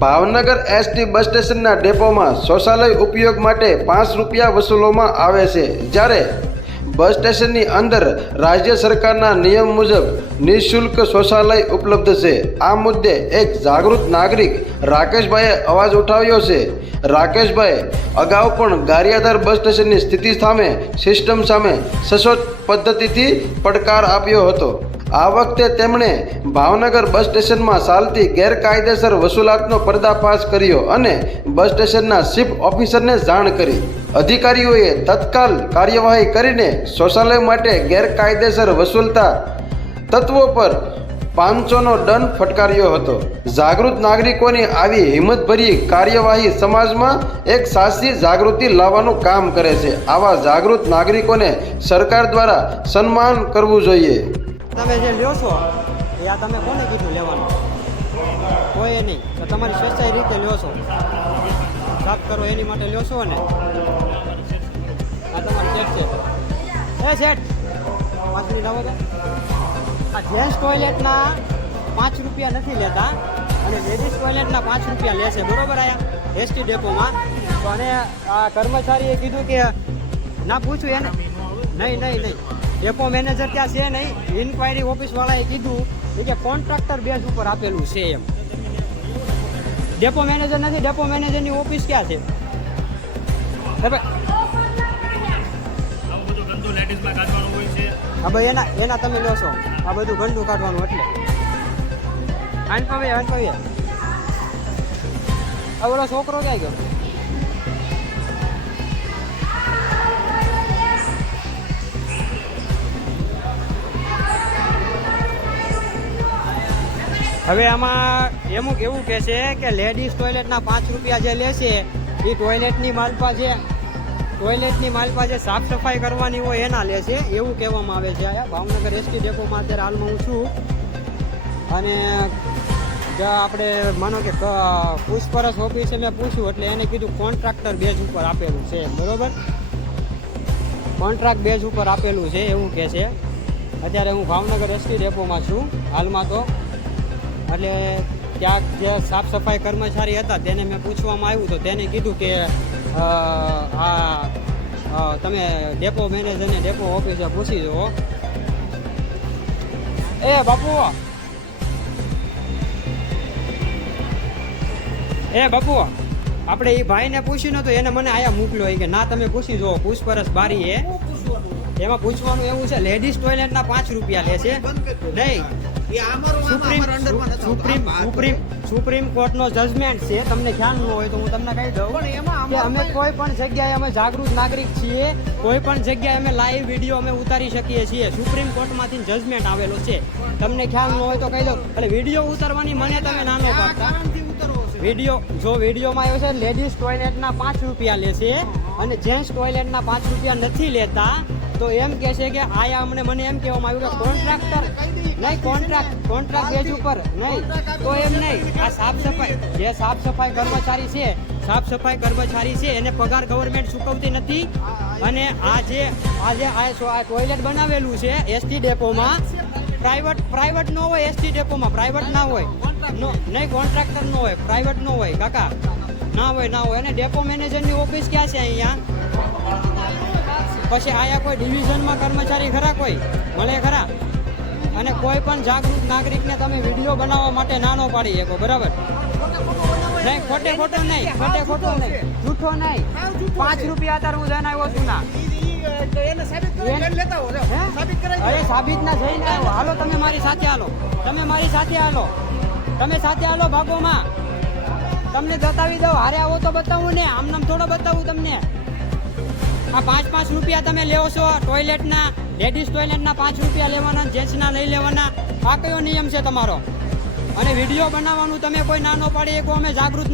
Bhavnagar ST bus સ્ટેશનના ડેપોમાં શૌચાલય ઉપયોગ માટે પાંચ રૂપિયા વસૂલવામાં આવે છે. જ્યારે બસ સ્ટેશનની અંદર રાજ્ય સરકારના નિયમ મુજબ નિઃશુલ્ક શૌચાલય ઉપલબ્ધ છે. આ મુદ્દે એક જાગૃત નાગરિક રાકેશભાઈએ અવાજ ઉઠાવ્યો છે. રાકેશભાઈ, અગાઉ પણ ગારિયાધાર બસ સ્ટેશનની સ્થિતિ સામે, સિસ્ટમ સામે સશોધ પદ્ધતિથી પડકાર આપ્યો હતો. આ વખતે તેમણે ભાવનગર બસ સ્ટેશનમાં ચાલતી ગેરકાયદેસર વસૂલાતનો પર્દાફાશ કર્યો અને બસ સ્ટેશનના ચીફ ઓફિસરને જાણ કરી. અધિકારીઓએ તત્કાલ કાર્યવાહી કરીને શૌચાલય માટે ગેરકાયદેસર વસૂલતા તત્વો પર પાંચસોનો દંડ ફટકાર્યો હતો. જાગૃત નાગરિકોની આવી હિંમતભરી કાર્યવાહી સમાજમાં એક સાચી જાગૃતિ લાવવાનું કામ કરે છે. આવા જાગૃત નાગરિકોને સરકાર દ્વારા સન્માન કરવું જોઈએ. તમે જે લ્યો છો, એ આ તમે કોને કીધું લેવાનું? કોઈ નહીં. તો તમારી સ્વેચ્છાય રીતે લ્યો છો. સાફ કરો, એની માટે લ્યો છો ને? આ તમારો સેટ છે. એ સેટ! પાંચ મિનિટ આવો આ જેન્ટ્સ ટોયલેટના પાંચ રૂપિયા નથી લેતા અને લેડીઝ ટોયલેટના પાંચ રૂપિયા લેશે બરોબર આયા? એસટી ડેપોમાં. અને આ કર્મચારીએ કીધું કે, ના પૂછું એને? નહીં નહીં નહીં. ડેપો મેનેજર ત્યાં છે નહીં. ઇન્ક્વાયરી ઓફિસવાળાએ કીધું કે કોન્ટ્રાક્ટર બેઝ ઉપર આપેલું છે એમ. ડેપો મેનેજર નથી ડેપો મેનેજરની ઓફિસ ક્યાં છે? છે હવે એના એના તમે લો છો. આ બધું ગંદુ કાઢવાનું એટલે. આન પવે આન પવે છોકરો ક્યાં ગયો? હવે આમાં અમુક એવું કહે છે કે લેડીઝ ટોયલેટના પાંચ રૂપિયા જે લેશે એ ટોયલેટની માલપા જે ટોયલેટની માલપા જે સાફ સફાઈ કરવાની હોય એના લે છે, એવું કહેવામાં આવે છે. ભાવનગર એસટી ડેપોમાં અત્યારે હાલમાં હું છું. અને આપણે માનો કે ક- પૂછપરછ ઓફિસે મેં પૂછ્યું, એટલે એને કીધું કોન્ટ્રાક્ટર બેઝ ઉપર આપેલું છે. બરોબર? કોન્ટ્રાક્ટ બેઝ ઉપર આપેલું છે, એવું કહે છે. અત્યારે હું ભાવનગર એસટી ડેપોમાં છું, હાલમાં તો. એટલે ત્યાં જે સાફ સફાઈ કર્મચારી હતા તેને મેં પૂછવામાં આવ્યું તો તેને કીધું કે આ તમે ડેપો મેનેજરને ડેપો ઓફિસે પૂછી જુઓ. એ બાપુ! એ બાપુ! આપણે એ ભાઈને પૂછ્યું નતું એને મને આયા મોકલ્યો કે ના તમે પૂછી જુઓ પૂછપરછ બારી એ એમાં પૂછવાનું એવું છે લેડીઝ ટોયલેટના પાંચ રૂપિયા લે છે નહીં. સુપ્રીમ સુપ્રીમ સુપ્રીમ સુપ્રીમ કોર્ટનો જજમેન્ટ છે. તમને ખ્યાલ ન હોય તો હું તમને કહી દઉં કે અમે કોઈ પણ જગ્યાએ અમે જાગૃત નાગરિક છીએ. કોઈ પણ જગ્યાએ અમે લાઈવ વીડિયો અમે ઉતારી શકીએ છીએ. સુપ્રીમ કોર્ટમાંથી જજમેન્ટ આવેલો છે. તમને ખ્યાલ ન હોય તો કહી દઉં. એટલે વીડિયો ઉતારવાની મને તમે નાનો પાડતા. વીડિયો જો વિડીયોમાં આવ્યો છે લેડીઝ ટોયલેટના પાંચ રૂપિયા લેશે અને જેન્ટ્સ ટોયલેટના પાંચ રૂપિયા નથી લેતા. તો એમ કહે છે કે આયા અમને મને એમ કહેવામાં આવ્યું કે કોન્ટ્રાક્ટર નહીં કોન્ટ્રાક્ટ કોન્ટ્રાક્ટ બેઝ ઉપર નહીં, તો એમ નહીં. આ સાફ સફાઈ, જે સાફ સફાઈ કર્મચારી છે, સાફ સફાઈ કર્મચારી છે, એને પગાર ગવર્મેન્ટ ચૂકવતી નથી. અને આ જે આ જે આ ટોયલેટ બનાવેલું છે એસટી ડેપોમાં પ્રાઇવેટ પ્રાઇવેટ ન હોય એસટી ડેપોમાં પ્રાઇવેટ ના હોય. નહીં કોન્ટ્રાક્ટર નો હોય પ્રાઇવેટ નો હોય, કાકા. ના હોય ના હોય. અને ડેપો મેનેજરની ઓફિસ ક્યાં છે અહીંયા? પછી આયા કોઈ ડિવિઝનમાં કર્મચારી ખરા કોઈ? મળે ખરા. અને કોઈ પણ જાગૃત નાગરિકને તમે વીડિયો બનાવવા માટે નાનો પાડી શકો, બરાબર? નહીં, ખોટે ખોટો નહીં, ખોટે ખોટો નહીં. જૂઠો નહીં. પાંચ રૂપિયા અત્યારે હું જણાવ્યો છું ના. અરે સાબિત ના જઈને આવ્યો હાલો, તમે મારી સાથે હાલો. તમે મારી સાથે હાલો. તમે સાથે હાલો ભાગોમાં. તમને બતાવી દઉં. હારે આવો તો બતાવું ને. આમ નામ થોડો બતાવું તમને. આ પાંચ પાંચ રૂપિયા તમે લેવો છો ટોયલેટના લેડીઝ ટોયલેટના પાંચ રૂપિયા લેવાના જેન્ટ્સના નહીં લેવાના, આ કયો નિયમ છે તમારો? અને વીડિયો બનાવવાનું તમે કોઈ નાનો પાડી એક અમે જાગૃત